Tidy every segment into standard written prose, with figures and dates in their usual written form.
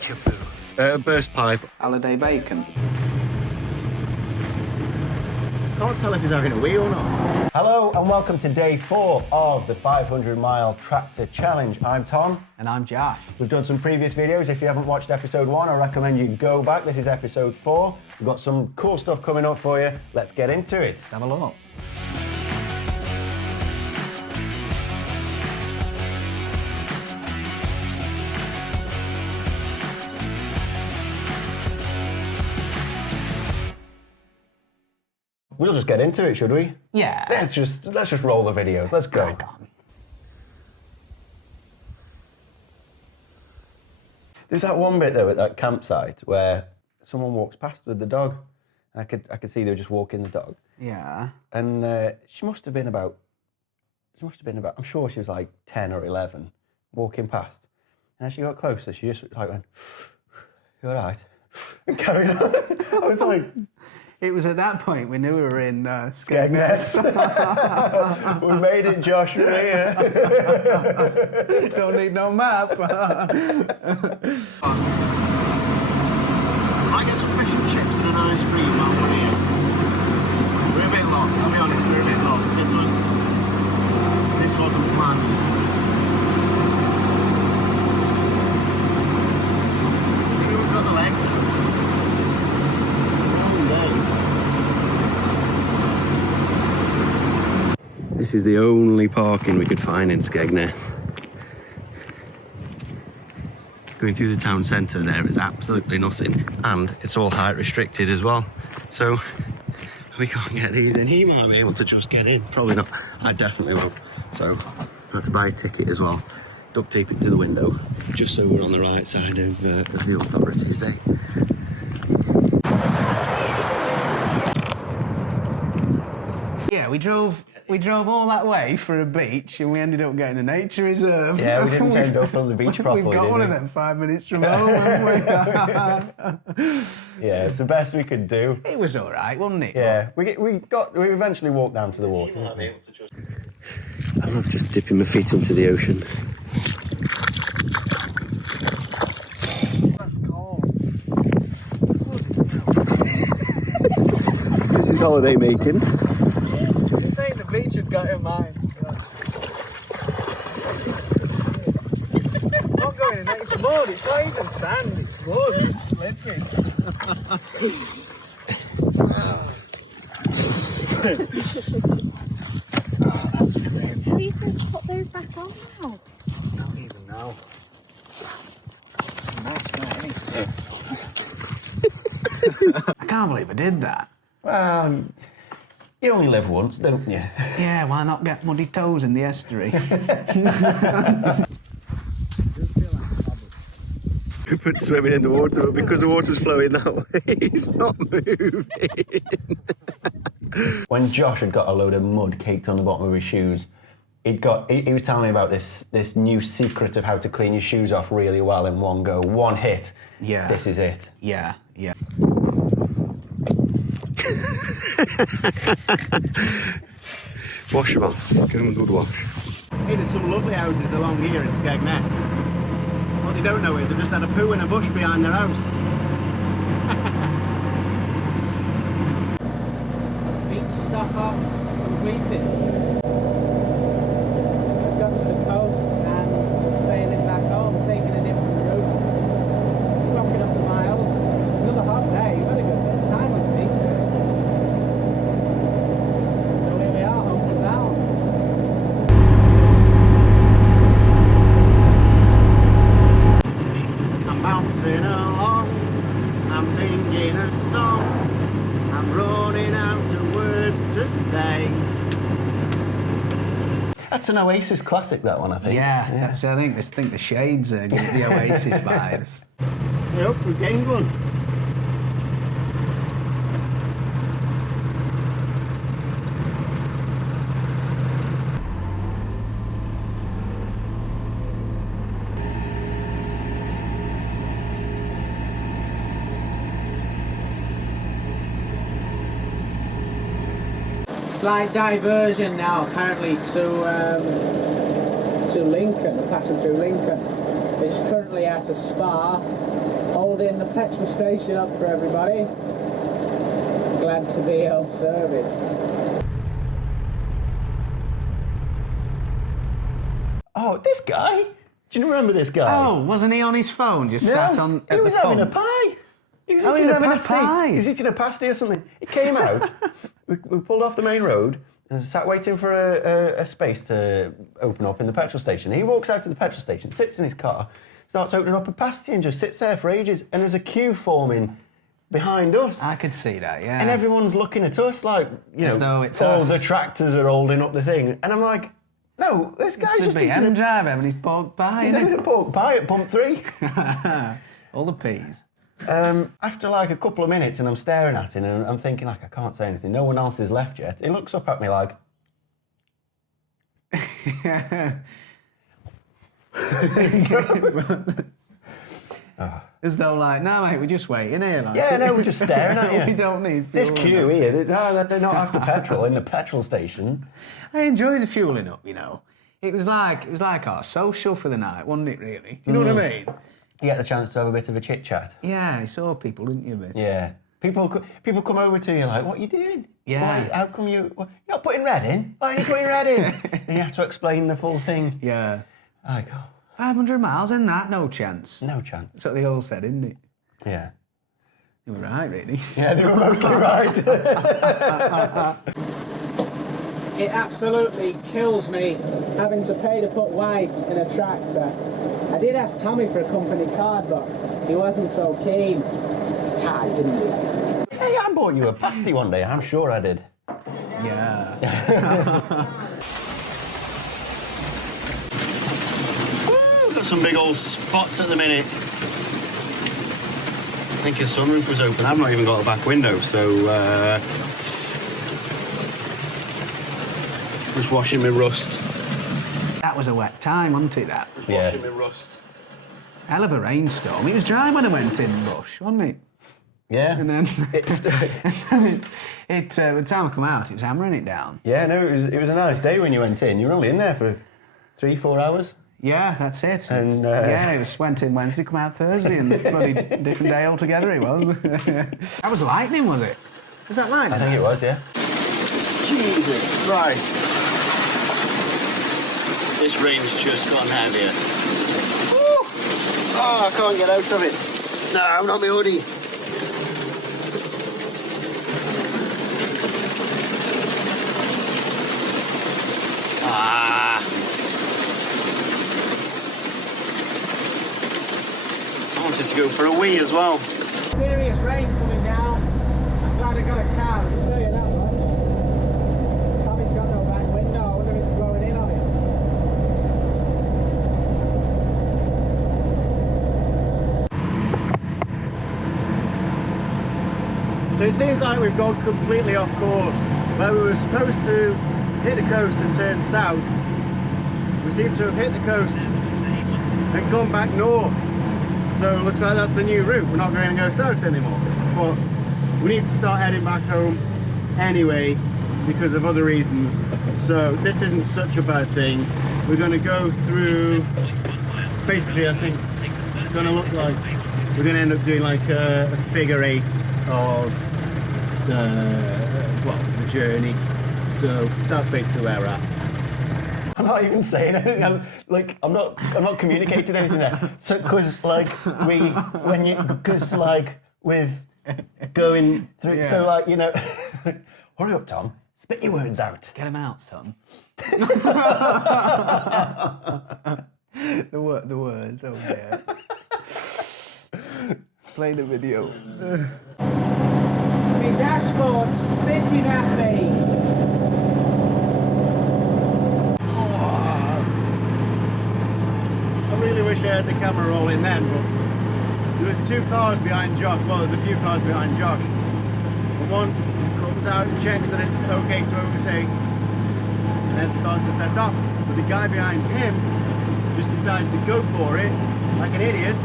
Nature poo. Burst pipe. Holiday bacon. Can't tell if he's having a wee or not. Hello and welcome to day 4 of the 500-mile tractor challenge. I'm Tom. And I'm Josh. We've done some previous videos. If you haven't watched episode 1, I recommend you go back. This is episode 4. We've got some cool stuff coming up for you. Let's get into it. Have a look. We'll just get into it, should we? Yeah. Let's just roll the videos. Let's go. There's that one bit though at that campsite where someone walks past with the dog. I could see they were just walking the dog. Yeah. And she must have been about, I'm sure she was like 10 or 11, walking past. And as she got closer, she just like went, "You all right?" And carried on. I was like... It was at that point we knew we were in Skegness. We made it, Josh. We're here. Don't need no map. I get some fish and chips and an ice cream while we're here. We're a bit lost, I'll be honest, we're a bit lost. This wasn't planned. We've got the legs out. This is the only parking we could find in Skegness. Going through the town centre there is absolutely nothing, and it's all height restricted as well. So we can't get these in. He might be able to just get in. Probably not. I definitely won't. So I had to buy a ticket as well. Duct tape it to the window, just so we're on the right side of the authorities, eh? Yeah, we drove all that way for a beach and we ended up getting a nature reserve. Yeah, we didn't end up on the beach properly. We've got one of them 5 minutes from home, haven't we? Yeah, it's the best we could do. It was all right, wasn't it? Yeah, we eventually walked down to the water. I love just dipping my feet into the ocean. This is holiday making. This ain't the beach you've got in mind. I'm not going in nature mode, it's not even sand, it's wood, it's slipping. That's great. Please just put those back on now. I don't even know. That's not anything. I can't believe I did that. Well, you only live once, don't you? Yeah, why not get muddy toes in the estuary? We put swimming in the water, but because the water's flowing that way, it's not moving. When Josh had got a load of mud caked on the bottom of his shoes, he was telling me about this new secret of how to clean your shoes off really well in one go. One hit. Yeah. This is it. Yeah. Wash them off. Give them a good wash. Hey, there's some lovely houses along here in Skegness. What they don't know is they've just had a poo in a bush behind their house. Beach stop off completed. We've got to the coast and we're sailing back home, taking a different route. Clocking up the miles. Another hot day, we've had a good bit of time on the beach. So here we are, home and down. I'm bouncing along, I'm singing a song, I'm running out of words to say. That's an Oasis classic, that one, I think. Yeah. So I think the Shades are getting the Oasis vibes. We're up for game one. Slight diversion now, apparently to Lincoln, passing through Lincoln. which is currently at a spa, holding the petrol station up for everybody. Glad to be of service. Oh, this guy? Do you remember this guy? Oh, wasn't he on his phone? Just sat on. He was having a pie. He was eating a pasty. He was eating a pasty or something. He came out. we pulled off the main road and sat waiting for a space to open up in the petrol station. He walks out to the petrol station, sits in his car, starts opening up a pasty and just sits there for ages. And there's a queue forming behind us. I could see that, yeah. And everyone's looking at us like, you As know, though it's all us. the tractors are holding up the thing. And I'm like, no, this guy's It's just the eating BM driver having his pork pie. He's having a pork pie at pump 3. All the peas. After like a couple of minutes and I'm staring at him and I'm thinking like, I can't say anything, no one else has left yet. He looks up at me like... As though like, no mate, we're just waiting here. Like. Yeah, no, we're just staring at you. We don't need fuel. This queue here, they're not after petrol in the petrol station. I enjoyed the fueling up, you know. It was like our social for the night, wasn't it really? Do you know what I mean? You get the chance to have a bit of a chit chat. Yeah, you saw people, didn't you, a bit? Yeah. People come over to you like, what are you doing? Yeah. How come you're not putting red in? Why aren't you putting red in? And you have to explain the full thing. Yeah. I go, 500 miles in that, no chance. no chance. That's what they all said, isn't it? Yeah. You were right, really. Yeah, they were mostly right. It absolutely kills me having to pay to put white in a tractor. I did ask Tommy for a company card, but he wasn't so keen. It's tight, isn't he? Hey, I bought you a pasty one day, I'm sure I did. Yeah. Woo, got some big old spots at the minute. I think his sunroof was open. I've not even got a back window, so just washing my rust. That was a wet time, wasn't it, that? Just washing my rust. Hell of a rainstorm. It was dry when I went in Bush, wasn't it? Yeah. And then It's, by the time I come out, it was hammering it down. yeah, no, it was a nice day when you went in. You were only in there for 3-4 hours. Yeah, that's it. And, yeah, it went in Wednesday, come out Thursday, and bloody different day altogether it was. That was lightning, was it? Was that lightning? I think it was, yeah. Jesus Christ. This rain's just gone heavier. Woo! Oh, I can't get out of it. No, I'm not my hoodie. Ah. I wanted to go for a wee as well. Serious rain coming down. I'm glad I got a car, I can tell you that much. Tommy's got no back window, I wonder if it's blowing in on it. So it seems like we've gone completely off course. Where we were supposed to hit the coast and turn south, we seem to have hit the coast and gone back north. So it looks like that's the new route. We're not going to go south anymore. But we need to start heading back home anyway because of other reasons. So this isn't such a bad thing. We're going to go through, basically I think it's going to look like we're going to end up doing like a figure 8 of the journey. So that's basically where we're at. I'm not even saying anything. I'm not communicating anything there. So, because with going through. Yeah. So, like, you know, hurry up, Tom. Spit your words out. Get him out, son. the words, oh dear. Play the video. My dashboard's spitting at me. I really wish I had the camera rolling then, but there was 2 cars behind Josh. Well, there's a few cars behind Josh. And one comes out and checks that it's okay to overtake and then starts to set off. But the guy behind him just decides to go for it like an idiot,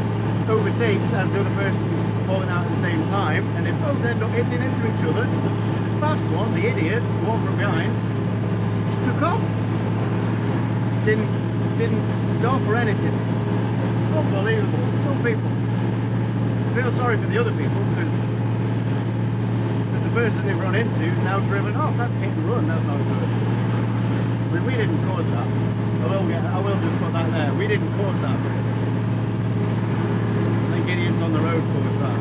overtakes as the other person's falling out at the same time, and they both end up hitting into each other. The fast one, the idiot, the one from behind, just took off. Didn't stop or anything. unbelievable. Some people feel sorry for the other people because the person they've run into is now driven off. That's hit and run, that's not good. I mean, we didn't cause that. I will just put that there. We didn't cause that. I think idiots on the road caused that.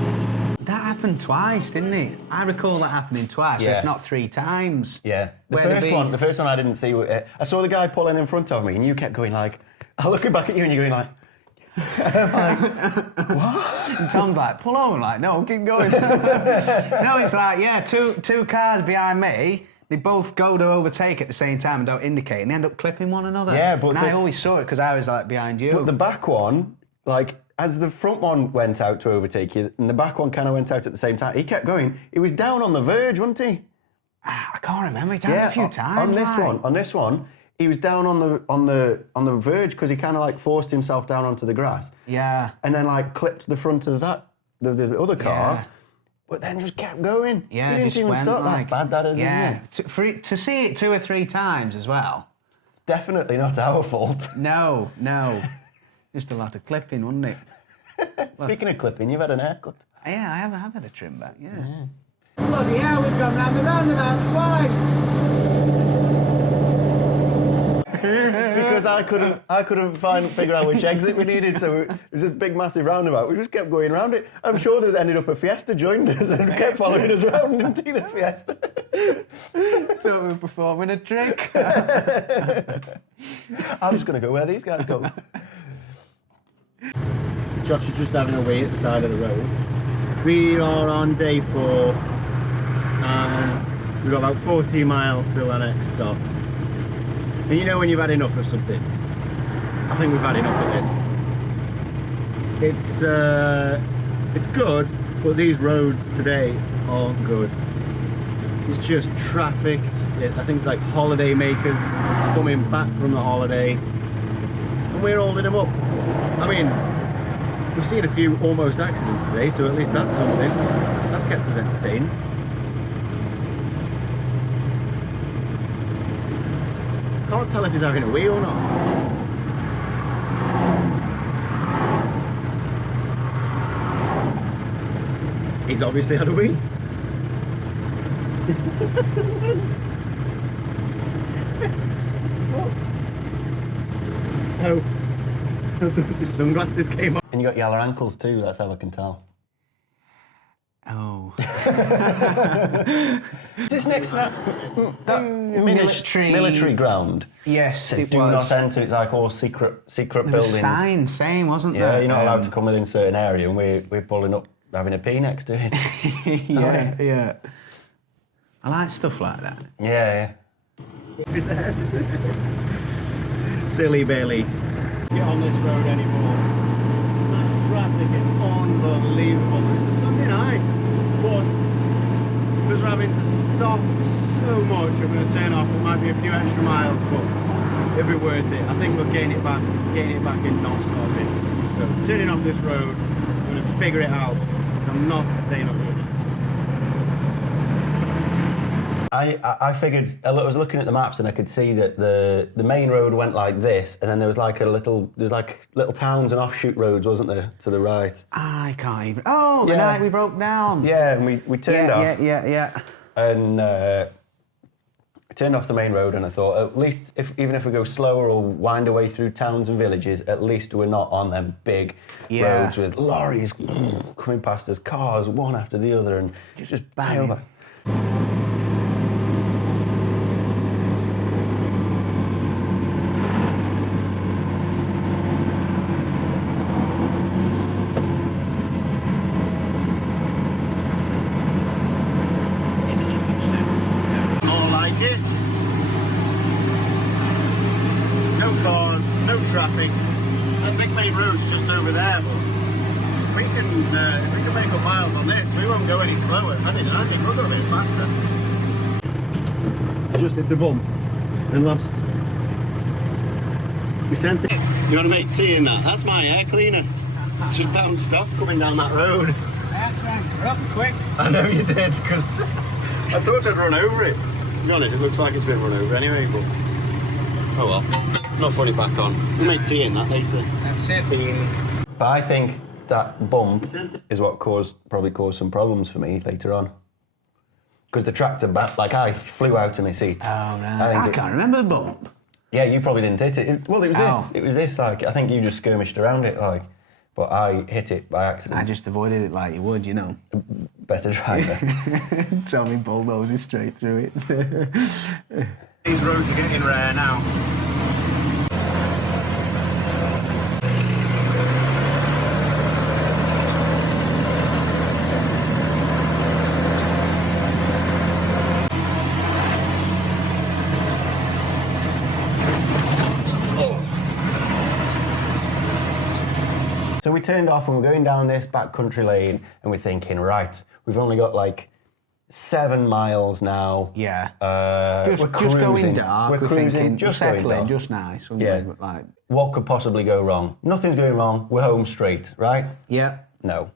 That happened twice, didn't it? I recall that happening twice, Yeah. if not 3 times. Yeah. The Where first one I didn't see. I saw the guy pulling in front of me, and you kept going like, I'm looking back at you, and you're going like, what? And Tom's like, pull over, like, no, keep going. No, it's like, yeah, two cars behind me, they both go to overtake at the same time and don't indicate, and they end up clipping one another. Yeah, but I always saw it because I was like behind you. But the back one, like, as the front one went out to overtake you, and the back one kind of went out at the same time, he kept going. He was down on the verge, wasn't he? I can't remember. It happened a few times. On this one, he was down on the verge because he kind of like forced himself down onto the grass. Yeah. And then like clipped the front of the other car. Yeah. But then just kept going. Yeah, he didn't just even went stop. like, That's bad, that is, yeah. isn't it? To see it 2 or 3 times as well. It's definitely not our fault. No. Just a lot of clipping, wasn't it? Speaking of clipping, you've had an haircut. Yeah, I have had a trim back, yeah. Bloody hell, we've gone round the roundabout twice. Because I couldn't figure out which exit we needed, so it was a big, massive roundabout. We just kept going around it. I'm sure there ended up a Fiesta joined us and kept following us around and this Fiesta. Thought we were performing a trick. I'm just going to go where these guys go. Josh is just having a wee at the side of the road. We are on day 4 and we've got about 14 miles till our next stop. And you know when you've had enough of something? I think we've had enough of this. It's good, but these roads today aren't good. It's just traffic. I think it's like holiday makers coming back from the holiday and we're holding them up. I mean, we've seen a few almost accidents today, so at least that's something. That's kept us entertained. Can't tell if he's having a wee or not. He's obviously had a wee. Oh, I thought his sunglasses came off. And you got yellow ankles too, that's how I can tell. Oh. Is this next to that military ground? Yes, it Do was. not enter, it's like all secret There buildings. was signs saying, wasn't there? Yeah, you're not allowed to come within a certain area, and we're pulling up having a pee next to it. Yeah. I like stuff like that. Yeah. Silly Billy. Get on this road anymore. That traffic is unbelievable. It's a Sunday night, but because we're having to stop so much, I'm going to turn off. It might be a few extra miles, but it'll be worth it. I think we're getting it back and not stopping. So turning off this road, I'm going to figure it out. I'm not staying up here. I figured, I was looking at the maps and I could see that the main road went like this, and then there was like little towns and offshoot roads, wasn't there, to the right? I can't even. Oh, the night we broke down. Yeah, and we turned off. Yeah. And turned off the main road, and I thought, at least even if we go slower or wind our way through towns and villages, at least we're not on them big roads with lorries coming past us, cars one after the other, and just bang. tailback. Traffic. That big main road's just over there, but if we can make up miles on this, we won't go any slower. If anything, I think we'll go a bit faster. Just hit a bump and lost. We sent it. You want to make tea in that? That's my air cleaner. It's just bounced off coming down that road. I had to anchor up quick. I know you did, because I thought I'd run over it. To be honest, it looks like it's been run over anyway, but oh well. Not put it back on. We'll make tea in that later. That's it. Beans. But I think that bump is what probably caused some problems for me later on. Because the tractor back, like I flew out of my seat. Oh, right. I can't remember the bump. Yeah, you probably didn't hit it. It was this. It was this. Like I think you just skirmished around it. Like, but I hit it by accident. I just avoided it like you would, you know. Better driver. Tell me bulldozes straight through it. These roads are getting rare now. So we turned off and we're going down this backcountry lane and we're thinking, right, we've only got like 7 miles now. Yeah. We're just going dark. We're cruising, thinking, just settling, just nice. Yeah. Like, what could possibly go wrong? Nothing's going wrong. We're home straight, right? yeah. No.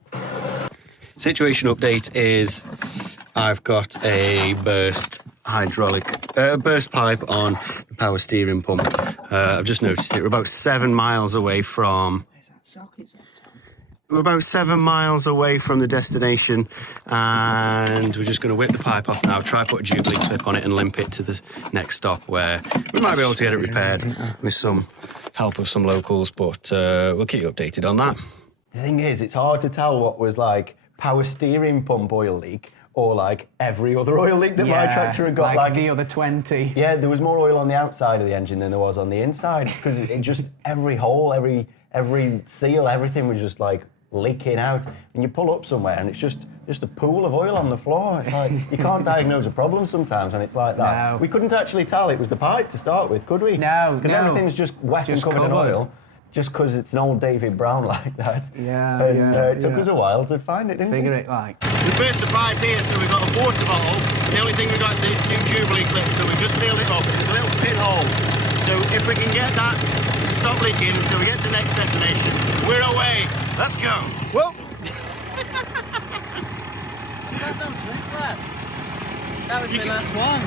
Situation update is I've got a burst pipe on the power steering pump. I've just noticed it. We're about 7 miles away from... We're about 7 miles away from the destination, and we're just going to whip the pipe off now, try put a Jubilee clip on it and limp it to the next stop where we might be able to get it repaired with some help of some locals, but we'll keep you updated on that. The thing is, it's hard to tell what was like power steering pump oil leak or like every other oil leak that my tractor had got. Like the other 20. Yeah, there was more oil on the outside of the engine than there was on the inside because it just, every hole, every seal, everything was just like leaking out, and you pull up somewhere and it's just a pool of oil on the floor. It's like you can't diagnose a problem sometimes, and it's like that. No. We couldn't actually tell it was the pipe to start with, could we? No, because everything's just wet and covered in oil. Just because it's an old David Brown like that. Yeah, and it took us a while to find it, didn't Figure it? it like. We burst the pipe here, so we've got a water bottle. The only thing we've got is these 2 Jubilee clips, so we've just sealed it up. It's a little pinhole. So if we can get that to stop leaking until we get to the next destination, we're away. Let's go. Whoa. That was my last one.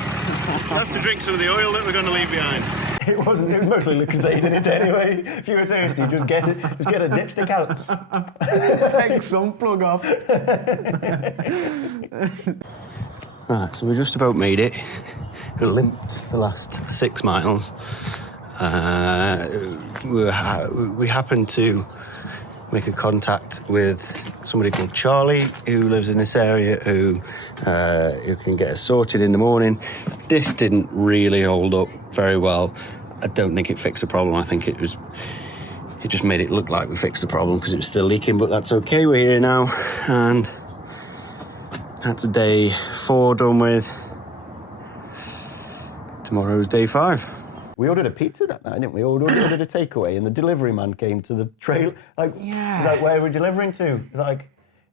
We'll have to drink some of the oil that we're going to leave behind. It was mostly Lucozade in it anyway. If you were thirsty, just get a dipstick out. Take some plug off. Right, so we just about made it. We limped the last 6 miles. We happened to make a contact with somebody called Charlie who lives in this area who can get us sorted in the morning. This didn't really hold up very well. I don't think it fixed the problem. I think it just made it look like we fixed the problem because it was still leaking, but that's okay. We're here now, and that's day 4 done with. Tomorrow's day 5. We ordered a pizza that night, didn't we? We ordered a takeaway, and the delivery man came to the trailer. Like, yeah. He's like, where are we delivering to? He's like,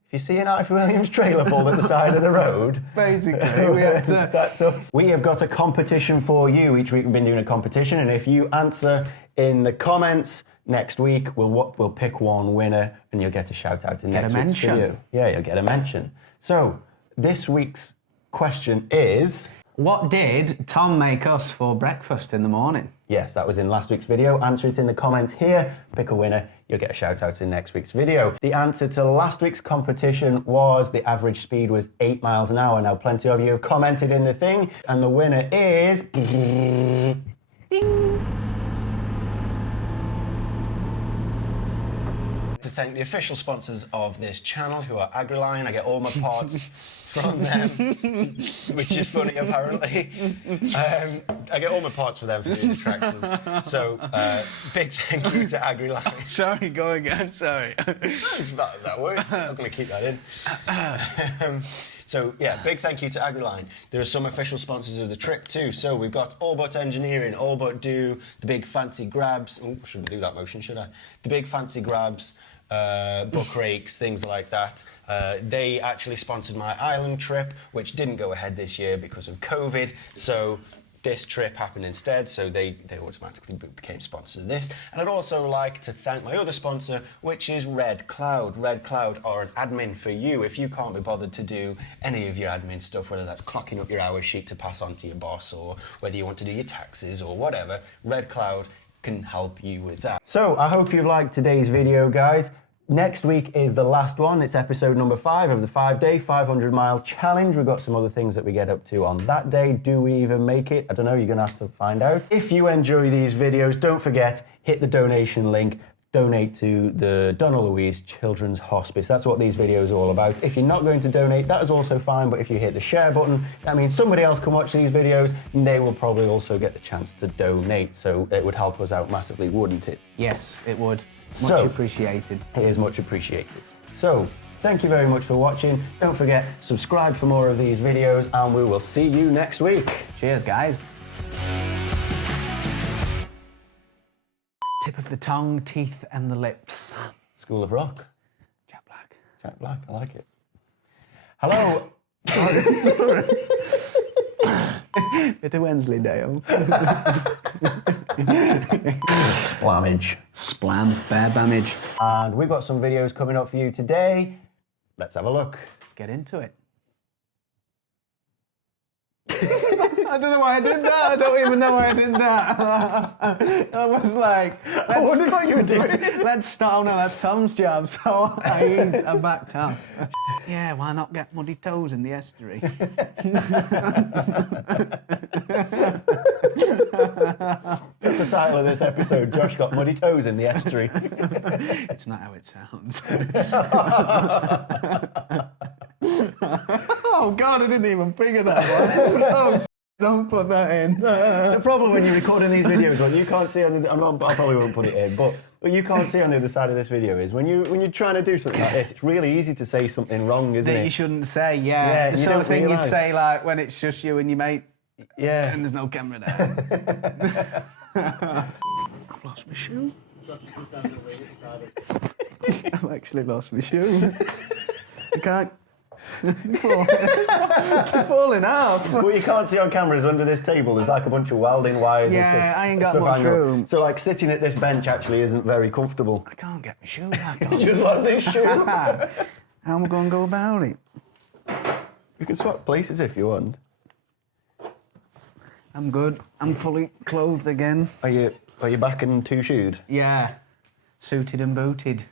if you see an Alfie Williams trailer pulled at the side of the road, basically, we had to... That's us. We have got a competition for you. Each week we've been doing a competition, and if you answer in the comments next week, we'll pick one winner, and you'll get a shout out in next week's video. Yeah, you'll get a mention. So this week's question is... What did Tom make us for breakfast in the morning? Yes, that was in last week's video. Answer it in the comments here. Pick a winner. You'll get a shout out in next week's video. The answer to last week's competition was the average speed was 8 miles an hour. Now, plenty of you have commented in the thing, and the winner is... Ding. To thank the official sponsors of this channel, who are Agriline. I get all my parts from them, which is funny apparently. I get all my parts for them for the tractors. So big thank you to Agriline. Sorry, go again, sorry. That works. I'm going to keep that in. So yeah, big thank you to Agriline. There are some official sponsors of the trip too. So we've got All But Engineering, All But Do, the Big Fancy Grabs. Oh, shouldn't do that motion, should I? The Big Fancy Grabs. Book rakes, things like that. They actually sponsored my island trip, which didn't go ahead this year because of COVID. So this trip happened instead. So they automatically became sponsors of this. And I'd also like to thank my other sponsor, which is Red Cloud. Red Cloud are an admin for you if you can't be bothered to do any of your admin stuff, whether that's clocking up your hours sheet to pass on to your boss, or whether you want to do your taxes or whatever. Red Cloud can help you with that. So I hope you liked today's video, guys. Next week is the last one. It's episode number 5 of the 5-day, 500-mile challenge. We've got some other things that we get up to on that day. Do we even make it? I don't know. You're going to have to find out. If you enjoy these videos, don't forget, hit the donation link. Donate to the Donna Louise Children's Hospice. That's what these videos are all about. If you're not going to donate, that is also fine, but if you hit the share button, that means somebody else can watch these videos and they will probably also get the chance to donate. So it would help us out massively, wouldn't it? Yes, it would. Much appreciated. It is much appreciated. So, thank you very much for watching. Don't forget, subscribe for more of these videos and we will see you next week. Cheers, guys. Tip of the tongue, teeth, and the lips. School of Rock. Jack Black. Jack Black, I like it. Hello. Bit of Wensleydale. Splamage. Splam, bear damage. And we've got some videos coming up for you today. Let's have a look. Let's get into it. I don't know why I did that. I don't even know why I did that. I was like, I wondered what you were doing. Let's start. Oh no, that's Tom's job. So I backed off. Yeah, why not get muddy toes in the estuary? That's the title of this episode. Josh got muddy toes in the estuary. It's not how it sounds. Oh God, I didn't even figure that one. Oh, don't put that in. The problem when you're recording these videos, what you can't see on the, I probably won't put it in, but what you can't see on the other side of this video is when you're trying to do something like this, it's really easy to say something wrong, isn't That it? you shouldn't say, yeah. The you sort of don't thing realise. you'd say like when it's just you and your mate. Yeah. And there's no camera there. I've lost my shoe. I've actually lost my shoe. I can't. You're falling off. What you can't see on camera is under this table there's like a bunch of welding wires and stuff. Yeah, I ain't got stuff much hanging up. room. So like sitting at this bench actually isn't very comfortable. I can't get my shoe back He on. just lost his shoe. How am I going to go about it? You can swap places if you want. I'm good. I'm fully clothed again. Are you back and two-shoed? Yeah. Suited and booted.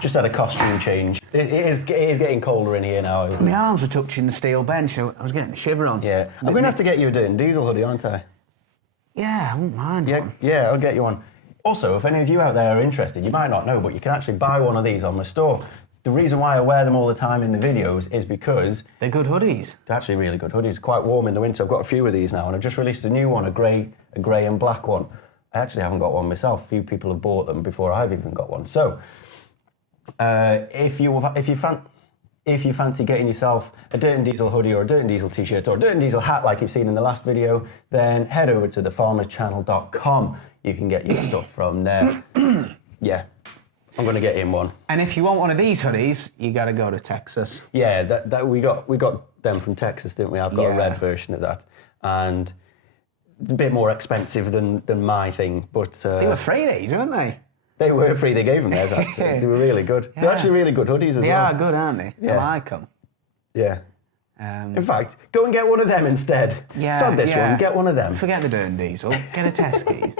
Just had a costume change. It is getting colder in here now. My arms were touching the steel bench, so I was getting a shiver on. Yeah. I'm going to have to get you a Dirt and Diesel hoodie, aren't I? Yeah, I wouldn't mind one. Yeah, I'll get you one. Also, if any of you out there are interested, you might not know, but you can actually buy one of these on my store. The reason why I wear them all the time in the videos is because They're good hoodies. they're actually really good hoodies. Quite warm in the winter. I've got a few of these now, and I've just released a new one, a grey and black one. I actually haven't got one myself. A few people have bought them before I've even got one. So, if you fancy getting yourself a Dirt and Diesel hoodie or a Dirt and Diesel t-shirt or a Dirt and Diesel hat like you've seen in the last video, then head over to thefarmerschannel.com. You can get your stuff from there. Yeah, I'm going to get him one. And if you want one of these hoodies, you got to go to Texas. Yeah, that we got them from Texas, didn't we? I've got a Yeah. red version of that, and it's a bit more expensive than my thing, but They were free these, weren't they? they were free. They gave them theirs actually. They were really good. They're Yeah. actually really good hoodies as They well. are good, aren't they? Yeah. I like them. Yeah. In fact, go and get one of them instead. Yeah, Sod this yeah. one. Get one of them. Forget the Dirt and Diesel. Get a Teskey.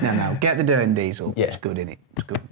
No, get the Dirt and Diesel. Yeah. It's good, innit? It's good.